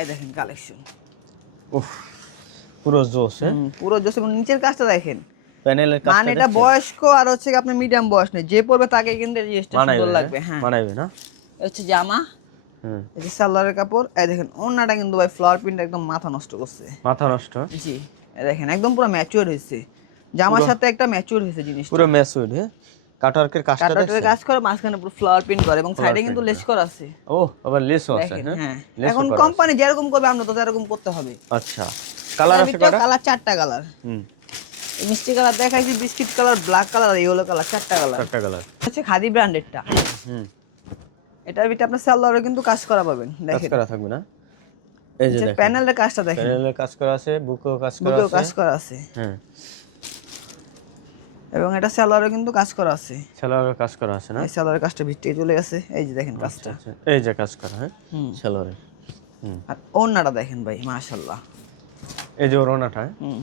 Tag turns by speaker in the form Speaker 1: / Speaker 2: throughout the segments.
Speaker 1: এই দেখেন কালেকশন
Speaker 2: উফ পুরো জোস হ্যাঁ?
Speaker 1: পুরো জোস এবং নিচের কাজটা দেখেন।
Speaker 2: প্যানেলের কাজটা
Speaker 1: মানে এটা বয়স্ক আর হচ্ছে কি আপনার মিডিয়াম বয়স নেই। যে পড়বে তাকে কিন্তু জিনিসটা সুন্দর লাগবে হ্যাঁ।
Speaker 2: মানাইবে না?
Speaker 1: হচ্ছে জামা
Speaker 2: হুম।
Speaker 1: এই যে সালোয়ারের কাপড় এই দেখেন ওন্নাটা কিন্তু ভাই ফ্লাওয়ার প্রিন্ট একদম মাথা নষ্ট করছে।
Speaker 2: মাথা নষ্ট?
Speaker 1: জি এই দেখেন একদম পুরো ম্যাচিওর হয়েছে। জামার সাথে একটা ম্যাচিওর হয়েছে জিনিসটা।
Speaker 2: পুরো ম্যাসুইড হ্যাঁ? কাটারকের কাজটা দেখছেন?
Speaker 1: কাজ করে মাঝখানে পুরো ফ্লাওয়ার প্রিন্ট করে এবং সাইডে কিন্তু লেস করা আছে।
Speaker 2: ও আবার লেসও আছে হ্যাঁ?
Speaker 1: হ্যাঁ। এখন কোম্পানি যেরকম করবে আমরা তো এরকম করতে হবে।
Speaker 2: আচ্ছা। কালার আছে কটা?
Speaker 1: কালার চারটা কালার
Speaker 2: হুম।
Speaker 1: মিষ্টি কালার দেখাইছি biscuit colour black colour yellow colour চারটা কালার
Speaker 2: চারটা কালার
Speaker 1: হচ্ছে খাদি ব্র্যান্ডেডটা
Speaker 2: হুম।
Speaker 1: এটার ভিতরে আপনার সালোয়ারে কিন্তু কাজ করা পাবেন
Speaker 2: কাজ করা থাকবে না? এই যে
Speaker 1: প্যানেলের কাজটা দেখেন।
Speaker 2: প্যানেলের কাজ করা আছে বুকেও কাজ করা
Speaker 1: বুকেও
Speaker 2: আছে।
Speaker 1: কাজ করা আছে।
Speaker 2: হ্যাঁ।
Speaker 1: এবং এটা সালোয়ারে কিন্তু কাজ করা আছে।
Speaker 2: সেলোয়ারের কাজ করা আছে না?
Speaker 1: এই সালোয়ারের কাজটা ভিতরে চলে গেছে। এই যে দেখেন কাজটা।
Speaker 2: আচ্ছা। এই যে কাজ করা হ্যাঁ?
Speaker 1: হুম। আর ওন্নাটা দেখেন ভাই মাশাল্লাহ
Speaker 2: এই যে ওড়নাটা হ্যাঁ?
Speaker 1: হুম।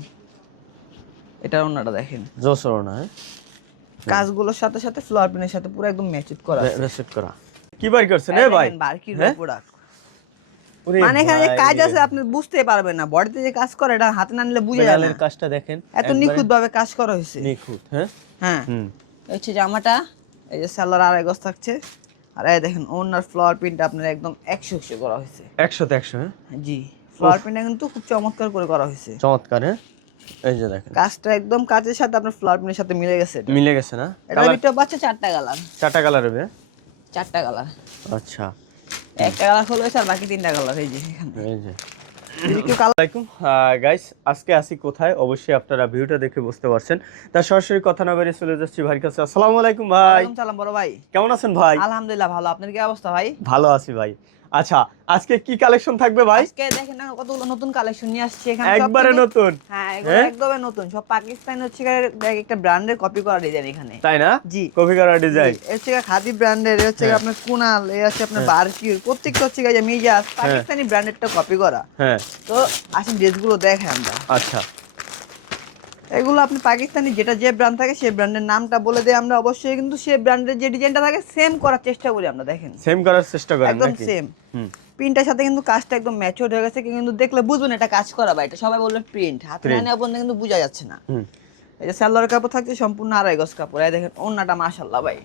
Speaker 1: এটার ওন্নাটা দেখেন।
Speaker 2: জোস ওড়না হ্যাঁ?
Speaker 1: কাজগুলোর সাথে সাথে ফ্লোর প্রিন্টের সাথে পুরো একদম ম্যাচিট করা আছে।
Speaker 2: রেসিপ্ট করা। কি বার করছেন? এ ভাই।
Speaker 1: বারকির
Speaker 2: হ্যাঁ?
Speaker 1: প্রোডাক্ট
Speaker 2: ওরে
Speaker 1: মানে এখানে যে কাজ আছে আপনি বুঝতে পারবেন না। বডিতে যে কাজ করে এটা হাতে না নিলে বুঝে না।
Speaker 2: কাজটা দেখেন
Speaker 1: এত নিখুঁত ভাবে কাজ করা হয়েছে।
Speaker 2: নিখুঁত হ্যাঁ?
Speaker 1: হ্যাঁ। এই হচ্ছে জামাটা এই যে সালোয়ার আড়াই গজ থাকছে। আর এই দেখেন ওনার ফ্লাওয়ার প্রিন্ট আপনার একদম একশো একশো করা হয়েছে।
Speaker 2: একশোতে একশো হ্যাঁ?
Speaker 1: জি। ফ্লাওয়ার প্রিন্টটা কিন্তু খুব চমৎকার করে করা হয়েছে।
Speaker 2: চমৎকার হ্যাঁ? এই যে দেখেন।
Speaker 1: কাজটা একদম কাজের সাথে আপনার ফ্লাওয়ার প্রিন্টের সাথে মিলে গেছে
Speaker 2: মিলে গেছে না?
Speaker 1: এটার ভিতরে চারটা কালার
Speaker 2: চারটা কালার হবে?
Speaker 1: চারটা কালার
Speaker 2: আচ্ছা।
Speaker 1: একটা কালার আর বাকি তিনটা কালার এই যে
Speaker 2: এই গাইস আজকে আসি কোথায়? অবশ্যই আপনারা ভিউটা দেখে বুঝতে পারছেন। তার সরাসরি কথা না বেরিয়ে চলে যাচ্ছি ভাইয়ের কাছে। আসসালামু আলাইকুম ভাই।
Speaker 1: সালাম বড় ভাই।
Speaker 2: কেমন আছেন ভাই?
Speaker 1: আলহামদুলিল্লাহ ভালো। আপনার কি অবস্থা ভাই?
Speaker 2: ভালো আছি ভাই। আচ্ছা আজকে কি কালেকশন থাকবে ভাই?
Speaker 1: আজকে দেখেন না কতগুলো নতুন কালেকশন নিয়ে আসছে। এখানে
Speaker 2: একবারে নতুন?
Speaker 1: হ্যাঁ
Speaker 2: হ্যাঁ?
Speaker 1: একদমই নতুন। সব পাকিস্তানি হচ্ছে একটা ব্র্যান্ডের কপি করা ডিজাইন এখানে।
Speaker 2: তাই না?
Speaker 1: জি।
Speaker 2: কপি করা ডিজাইন
Speaker 1: হচ্ছে খাদি ব্র্যান্ডের হচ্ছে গিয়ে আপনার কুনাল এ হচ্ছে আপনার বারকির প্রত্যেকটা হচ্ছে যে মিজাজ পাকিস্তানি ব্র্যান্ডেরটা কপি করা।
Speaker 2: হ্যাঁ।
Speaker 1: তো আসেন ড্রেসগুলো দেখে আমরা।
Speaker 2: আচ্ছা।
Speaker 1: এগুলো আপনি পাকিস্তানি যেটা যে ব্র্যান্ড থাকে সেই ব্র্যান্ডের নামটা বলে দেয় আমরা অবশ্যই কিন্তু সেই ব্র্যান্ডের যে ডিজাইনটা থাকে সেম করার চেষ্টা করি আমরা দেখেন।
Speaker 2: সেম করার চেষ্টা করেন
Speaker 1: একদম সেম
Speaker 2: হুম।
Speaker 1: প্রিন্টের সাথে কিন্তু কাজটা একদম ম্যাচিওর হয়ে গেছে কিন্তু দেখলে বুঝবেন এটা কাজ করা বা এটা সবাই বলবে প্রিন্ট হাতে না নেওয়া পর্যন্ত কিন্তু বোঝা যাচ্ছে না।
Speaker 2: হুম।
Speaker 1: এই যে সালোয়ার কাপড় থাকছে সম্পূর্ণ আড়াই গজ কাপড়। এই দেখেন ওন্নাটা মাশাল্লাহ ভাই।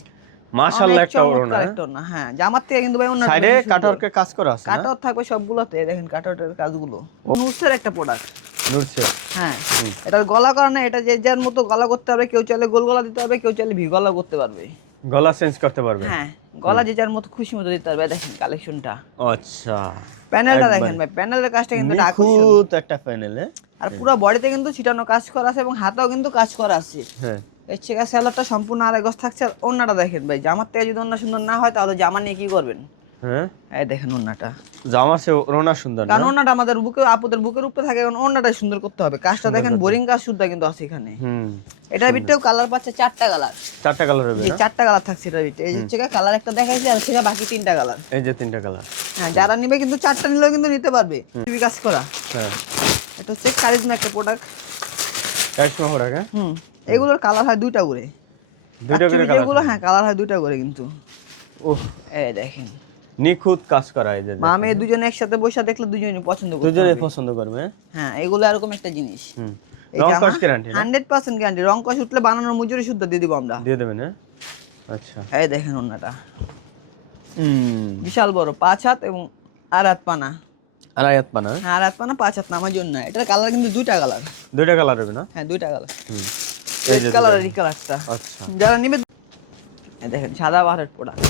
Speaker 2: মাশাআল্লাহ একটা ওড়না।
Speaker 1: একটা ওড়না, হ্যাঁ। জামার থেকে কিন্তু ভাই ওন্নাটা
Speaker 2: সাইডে কাটারকে কাজ করা আছে
Speaker 1: কাটার থাকবে সবগুলোতে দেখেন কাটারের কাজগুলো। নুসের একটা প্রোডাক্ট
Speaker 2: নূরসে
Speaker 1: হ্যাঁ। এটার গলা করা না এটা যে যার মতো গলা করতে হবে কেউ চাইলে গোল গলা দিতে হবে কেউ চাইলে ভি গলা করতে পারবে।
Speaker 2: গলা চেঞ্জ করতে পারবে।
Speaker 1: হ্যাঁ গলা যে যার মতো খুশি মতো দিতে পারবে দেখেন কালেকশনটা
Speaker 2: আচ্ছা।
Speaker 1: প্যানেলটা দেখেন ভাই প্যানেলের কাজটা কিন্তু এটা
Speaker 2: নিখুঁত একটা প্যানেল
Speaker 1: আর পুরো বডিতে কিন্তু ছিটানো কাজ করা আছে এবং হাতেও কিন্তু কাজ করা আছে।
Speaker 2: হ্যাঁ।
Speaker 1: এর থেকে স্যালাডটা সম্পূর্ণ আড়াই গজ থাকছে। আর ওন্নাটা দেখেন ভাই জামার থেকে যদি অন্য সুন্দর না হয় তাহলে জামা নিয়ে কি করবেন?
Speaker 2: হ্যাঁ?
Speaker 1: এই দেখেন ওন্নাটা
Speaker 2: জামার সে সুন্দর
Speaker 1: কারণ ওন্নাটা আমাদের বুকে আপুদের বুকের উপরে থাকে কারণ ওন্নাটা সুন্দর করতে হবে। কাজটা দেখেন বোরিং কাজ শুদ্ধ কিন্তু আছে এখানে।
Speaker 2: হুম
Speaker 1: এটার ভিতরেও কালার পাচ্ছে চারটা কালার।
Speaker 2: চারটা কালার হবে
Speaker 1: চারটা কালার থাকছে এটার ভিতরে। এই হচ্ছে কালার একটা দেখাইছে আর হচ্ছে বাকি তিনটা কালার।
Speaker 2: এই যে তিনটা কালার।
Speaker 1: হ্যাঁ যারা নিবে কিন্তু চারটা নিলেও কিন্তু নিতে পারবে। টিভি কাজ করা।
Speaker 2: হ্যাঁ।
Speaker 1: এটা হচ্ছে কারিজমা একটা প্রোডাক্ট
Speaker 2: প্রোডাক্ট হ্যাঁ?
Speaker 1: হুম এগুলোর কালার হয় দুইটা করে।
Speaker 2: দুইটা করে কালার
Speaker 1: যেগুলো হ্যাঁ কালার হয় দুইটা করে কিন্তু।
Speaker 2: ওহ
Speaker 1: এই দেখেন।
Speaker 2: নিখুঁত কাজ করা এই যে
Speaker 1: মা মেয়ে দুজনে একসাথে বসে দেখলে দুজনে পছন্দ করবে
Speaker 2: দুজনে পছন্দ করবে হ্যাঁ?
Speaker 1: হ্যাঁ এগুলো এরকম একটা জিনিস।
Speaker 2: হুম। রং কস গ্যারান্টি না?
Speaker 1: হান্ড্রেড পার্সেন্ট গ্যারান্টি রং কষ উঠলে বানানোর মজুরি শুদ্ধ দিয়ে দিব আমরা।
Speaker 2: দিয়ে দেবেন হ্যাঁ? আচ্ছা।
Speaker 1: এই দেখেন ওনাটা।
Speaker 2: হুম।
Speaker 1: বিশাল বড় পাঁচ হাত এবং আর হাত পানা।
Speaker 2: আর আয়াত পানা
Speaker 1: হ্যাঁ? আর হাত পানা পাঁচ হাত নামার জন্য এটার কালার কিন্তু দুইটা কালার
Speaker 2: দুইটা কালার হবে না?
Speaker 1: হ্যাঁ দুইটা কালার
Speaker 2: হুম।
Speaker 1: রেড কালার এই কালারটা
Speaker 2: আচ্ছা।
Speaker 1: যারা নিবে এই দেখেন সাদা বাহারের প্রোডাক্ট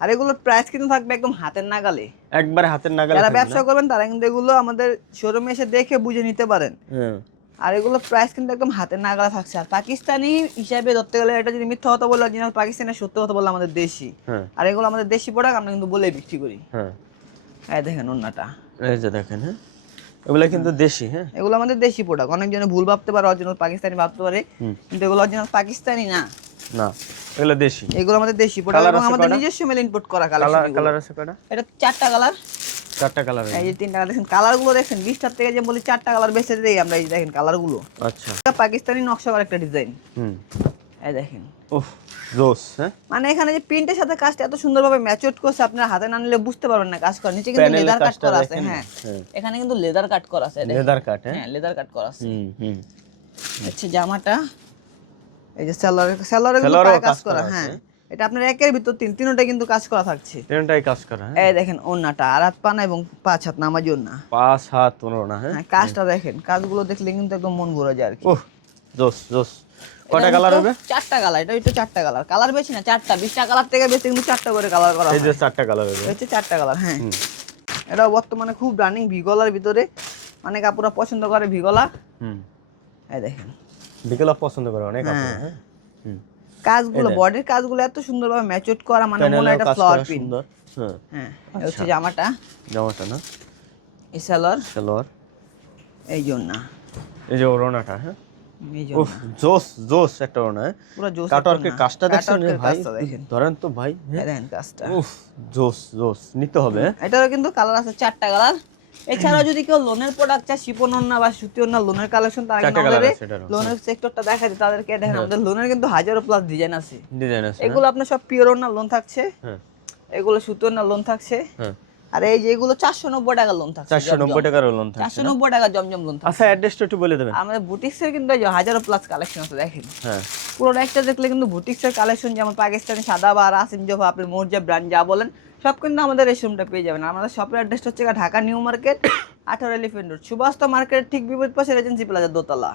Speaker 1: আর এগুলোর প্রাইস কিন্তু থাকবে একদম হাতের নাগালে।
Speaker 2: একবারে হাতের নাগালে
Speaker 1: যারা ব্যবসা করবেন তারা কিন্তু এগুলো আমাদের শোরুমে এসে দেখে বুঝে নিতে পারেন।
Speaker 2: হ্যাঁ।
Speaker 1: আর এগুলো প্রাইস কিন্তু একদম হাতের নাগালে থাকছে। আর পাকিস্তানি হিসাবে ধরতে গেলে এটা যদি মিথ্যা কথা বলে অরিজিনাল পাকিস্তানের সত্য কথা বললে আমাদের দেশি।
Speaker 2: হ্যাঁ।
Speaker 1: আর এগুলো আমাদের দেশি প্রোডাক্ট আমরা কিন্তু বলে বিক্রি করি।
Speaker 2: হ্যাঁ।
Speaker 1: দেখেন অন্যটা
Speaker 2: এই যে দেখেন হ্যাঁ। এগুলা কিন্তু দেশি হ্যাঁ।
Speaker 1: এগুলো আমাদের দেশি প্রোডাক্ট অনেকজনে ভুল ভাবতে পারে অরিজিনাল পাকিস্তানি ভাবতে পারে। কিন্তু এগুলো অরিজিনাল পাকিস্তানি না।
Speaker 2: না এগুলো দেশি।
Speaker 1: এগুলো আমাদের দেশি প্রোডাক্ট এবং আমাদের নিজস্ব মেল ইম্পোর্ট করা
Speaker 2: কালার
Speaker 1: কালার
Speaker 2: আছে কয়টা?
Speaker 1: এটা চারটা কালার
Speaker 2: চারটা কালার
Speaker 1: এই যে তিনটা দেখেন কালারগুলো দেখেন বিশটার থেকে যে বলি চারটা কালার বেছে দেই আমরা এই দেখেন কালারগুলো
Speaker 2: আচ্ছা।
Speaker 1: এটা পাকিস্তানি নকশা করা একটা ডিজাইন
Speaker 2: হুম।
Speaker 1: এই দেখেন।
Speaker 2: উফ জোস হ্যাঁ?
Speaker 1: মানে এখানে যে প্রিন্টের সাথে কাজটা এত সুন্দরভাবে ম্যাচিওর করছে আপনার হাতে না নিলে বুঝতে পারবেন না কাজ করা। নিচে কিন্তু লেদার কাট করা আছে হ্যাঁ।
Speaker 2: হ্যাঁ।
Speaker 1: এখানে কিন্তু লেদার কাট করা আছে
Speaker 2: লেদার কাট হ্যাঁ?
Speaker 1: হ্যাঁ লেদার কাট করা আছে।
Speaker 2: হুম হুম।
Speaker 1: হচ্ছে জামাটা এই যে সেলারে সেলারে কিন্তু পায়ে কাজ করা হ্যাঁ। এটা আপনার একের ভিতর তিন তিনটা কিন্তু কাজ করা থাকছে।
Speaker 2: তিনটাই কাজ করা হ্যাঁ।
Speaker 1: এই দেখেন ওন্নাটা আর হাত পানা এবং পাঁচ হাত নামাজ ওন্না
Speaker 2: পাঁচ হাত পনেরো না হ্যাঁ।
Speaker 1: হ্যাঁ কাজটা দেখেন কাজগুলো দেখলে কিন্তু একদম মন ভরে যায় আর কি।
Speaker 2: ওহ জোস জোস। কটা কালার হবে?
Speaker 1: চারটা কালার এটা হচ্ছে চারটা কালার। কালার বেশি না চারটা বিশটা কালার থেকে বেশি কিন্তু চারটা করে কালার করা
Speaker 2: এই যে চারটা কালার হবে।
Speaker 1: হচ্ছে চারটা কালার হ্যাঁ। এটা বর্তমানে খুব রানিং ভিগলার ভিতরে। মানে কাপুরা পছন্দ করে ভিগলা
Speaker 2: হুম।
Speaker 1: এই দেখেন।
Speaker 2: বিকেলা পছন্দ করে অনেক
Speaker 1: হ্যাঁ।
Speaker 2: হ্যাঁ?
Speaker 1: কাজগুলো বডির কাজগুলো এত সুন্দরভাবে ম্যাচিওর করা মানে মনে হয়
Speaker 2: কাজ
Speaker 1: ফ্লাওয়ার
Speaker 2: সুন্দর হ্যাঁ।
Speaker 1: হ্যাঁ এই হচ্ছে জামাটা।
Speaker 2: জামাটা না?
Speaker 1: এই সালোয়ার।
Speaker 2: সালোয়ার।
Speaker 1: এই জন্য
Speaker 2: এই যে ওড়নাটা হ্যাঁ?
Speaker 1: এই
Speaker 2: উফ
Speaker 1: জন্য
Speaker 2: জোস জোস একটা ওড়না হ্যাঁ?
Speaker 1: পুরো জোস
Speaker 2: কাটওয়ার্কের কাজটা দেখছেন? ভাই ধরেন তো ভাই
Speaker 1: দেখেন কাজটা।
Speaker 2: উফ জোস জোস নিতে হবে?
Speaker 1: এটারও কিন্তু কালার আছে চারটা কালার এছাড়াও যদি কেউ লোনের প্রোডাক্ট চায় শিপন না বা সুতি না লোনের কালেকশন তারা
Speaker 2: colour
Speaker 1: আমাদের লোনের সেক্টরটা দেখা যায় তাদেরকে দেখেন আমাদের লোনের কিন্তু হাজারো প্লাস ডিজাইন আছে।
Speaker 2: ডিজাইন আছে
Speaker 1: এগুলো আপনার সব পিওর না লোন থাকছে।
Speaker 2: হ্যাঁ।
Speaker 1: এগুলো সুতোর না লোন থাকছে।
Speaker 2: হ্যাঁ।
Speaker 1: আর এই যে এগুলো চারশো নব্বই টাকা লোন থাকছে
Speaker 2: চারশো নব্বই টাকার লোন থাকছে
Speaker 1: চারশো নব্বই টাকা জমজম লোন থাকছে।
Speaker 2: আচ্ছা অ্যাড্রেসটা একটু বলে দেবেন।
Speaker 1: আমাদের বুটিক্সের কিন্তু হাজারো প্লাস কালেকশন আছে দেখেন।
Speaker 2: হ্যাঁ।
Speaker 1: পুরো একটা দেখলে কিন্তু বুটিক্সের কালেকশন যেমন পাকিস্তানি সাদা বা রাসিন জবা আপনি মোর্জা ব্র্যান্ড যা বলেন সব কিন্তু আমাদের এই শোরুমটা পেয়ে যাবেন। আমাদের শপের অ্যাড্রেসটা হচ্ছে ঢাকা নিউ মার্কেট, আঠারো এলিফেন্ট রোড, সুভাষ মার্কেটের ঠিক বিপরীত পাশে রেজেন্সি প্লাজা দোতলা।